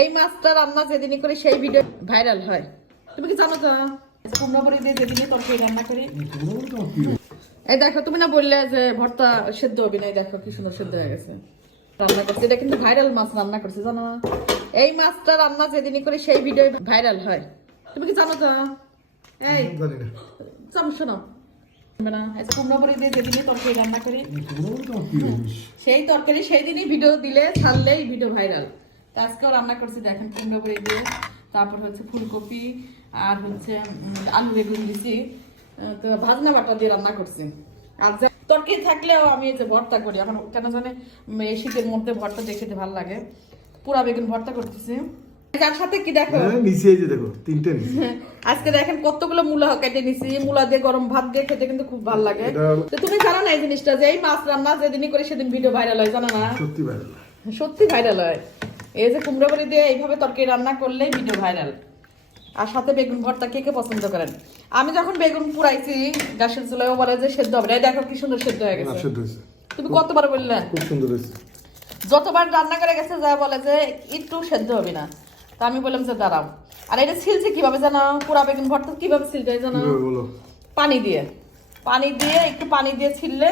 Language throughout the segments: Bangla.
এই মাছটা রান্না যেদিনই করি সেই ভিডিও ভাইরাল হয়। তুমি কি জানো তো? দিয়ে যেদিনই তরকারি রান্না করি। এই দেখো, তুমি না বললে যে ভর্তা সেদ্ধ হবে না? দেখো, কি সুন্দর সেদ্ধ হয়ে গেছে। রান্না করছে। এটা কিন্তু ভাইরাল মাছ, রান্না করছে, জানো? এই মাছটা রান্না যেদিনই করি সেই ভিডিও ভাইরাল হয়। তুমি কি জানো তো? এই সমস্যা না? কুমড়া বড়ি দিয়ে যেদিনই তরকারি রান্না করি। সেই তরকারি সেই দিনই ভিডিও দিলে ছাড়লেই ভিডিও ভাইরাল তা আজকেও রান্না করছি দেখেন কুমড়ো বড়ি দিয়ে। তারপর হচ্ছে ফুলকপি আর হচ্ছে আলু বেগুন দিছি। তো ভাজনা বাটা দিয়ে রান্না করছি। আর তরকারি থাকলেও আমি এই যে ভর্তা করি এখন কেন জানে এই শীতের মধ্যে ভর্তা খেতে ভালো লাগে। পুরা বেগুন ভর্তা করতেছি। যার সাথে কি দেখো? হ্যাঁ নিচে এই যে দেখো তিনটে আজকে দেখেন কতগুলো মূলা কেটে নিছি। মূলা দিয়ে গরম ভাত দিয়ে খেতে কিন্তু খুব ভালো লাগে। তো তুমি জানো না এই জিনিসটা যে এই মাছ রান্না যেদিনই করে সেদিন ভিডিও ভাইরাল হয় জানো না? সত্যি ভাইরাল সত্যি ভাইরাল হয়। এই যে কুমড়ো বড়ি দিয়ে এইভাবে তরকারি রান্না করলেই ভিডিও ভাইরাল। আর সাথে বেগুন ভর্তা কে কে পছন্দ করেন? আমি যখন বেগুন পুরাইছি গ্যাসের চুলায় ও বলে যে সেদ্ধ হবে না। দেখো কি সুন্দর সেদ্ধ হয়ে গেছে। তুমি কতবার বললে? খুব সুন্দর হয়েছে। যতবার রান্না করে গেছে যা বলে যে একটু সেদ্ধ হবে না। তা আমি বললাম যে দাঁড়াও। আর এটা ছিলছে কীভাবে জানো? পুরা বেগুন ভর্তা কীভাবে ছিলতে হয় জানো পানি দিয়ে। পানি দিয়ে একটু পানি দিয়ে ছিললে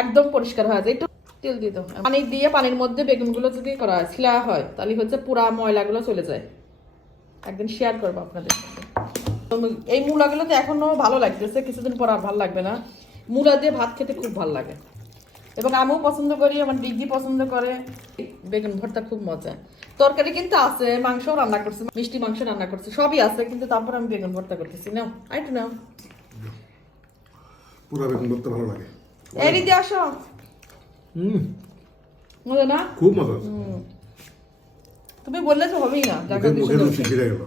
একদম পরিষ্কার হয়ে যায়। একটু তেল দিয়ে দাও। পানি দিয়ে পানির মধ্যে বেগুনগুলো যদি করা হয় ছিলা হয় তাহলে হচ্ছে পুরা ময়লাগুলো চলে যায়। একদিন শেয়ার করব আপনাদের এই মূলাগুলো তো এখনও ভালো লাগতেছে কিছুদিন পর আর ভালো লাগবে না। মূলা দিয়ে ভাত খেতে খুব ভালো লাগে। এবং আমিও পছন্দ করি আমার ডিগি পছন্দ করে। বেগুন ভর্তা খুব মজা। তরকারি কিন্তু আছে মাংসও রান্না করছে মিষ্টি মাংস রান্না করছে সবই আছে কিন্তু তারপর আমি বেগুন ভর্তা করতেছি। নাও আইটু নাও। পুরা বেগুন করতে ভালো লাগে। এই দিদি আসো। হুম। মজা না? খুব মজা তুমি বললে তো হবেই না মুখে কি মুখে সুন্দর। রুচি ফিরে গেল।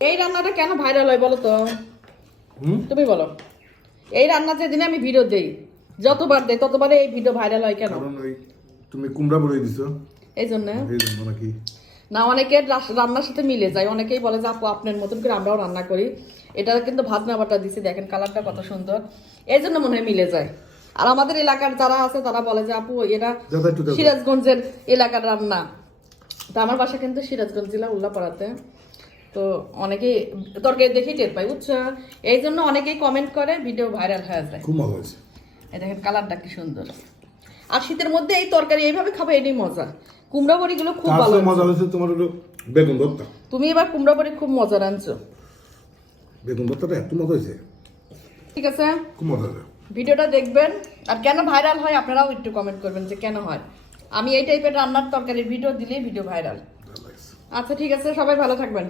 এই রান্নাটা কেন ভাইরাল হয় বলো তো? তুমি বলো। এই রান্না যেদিনে আমি ভিডিও দেই যতবার দেই ততবারে এই ভিডিও ভাইরাল হয় কেন? কারণ ওই তুমি কুমড়া বড়ি দিছো। এই জন্য? এই জন্য নাকি? না অনেকের রান্নার সাথে মিলে যায়। অনেকেই বলে যে আপু আপনার মতন করে আমরাও রান্না করি। এটা কিন্তু ভাত না বাটা দিছি। দেখেন কালারটা কত সুন্দর। এই জন্য মনে হয় মিলে যায়। আর আমাদের এলাকার যারা আছে তারা বলে যে আপু এটা। সিরাজগঞ্জের এলাকার রান্না। তো আমার বাসা কিন্তু সিরাজগঞ্জ জেলা উল্লাপাড়াতে। তো অনেকেই তরকারি দেখেই টের পাই বুঝছ? এই জন্য অনেকেই কমেন্ট করে ভিডিও ভাইরাল হয়ে যায়। খুব মজা হয়েছে। এই দেখেন কালারটা কি সুন্দর। আর শীতের মধ্যে এই তরকারি এইভাবে খাবে এটাই মজা। কুমড়া বড়িগুলো খুব ভালো। মজা হয়েছে তোমার হলো বেগুন ভর্তা। তুমি এবার কুমড়া বড়ি খুব মজা রাঁধছো বেগুন ভর্তাটা এত মজা হয়েছে। ঠিক আছে? খুব মজা হয়েছে। ভিডিওটা দেখবেন। আর কেন ভাইরাল হয় আপনারাও একটু কমেন্ট করবেন যে কেন হয়। আমি এই টাইপের রান্নার তরকারির ভিডিও দিলেই ভিডিও ভাইরাল আচ্ছা ঠিক আছে সবাই ভালো থাকবেন।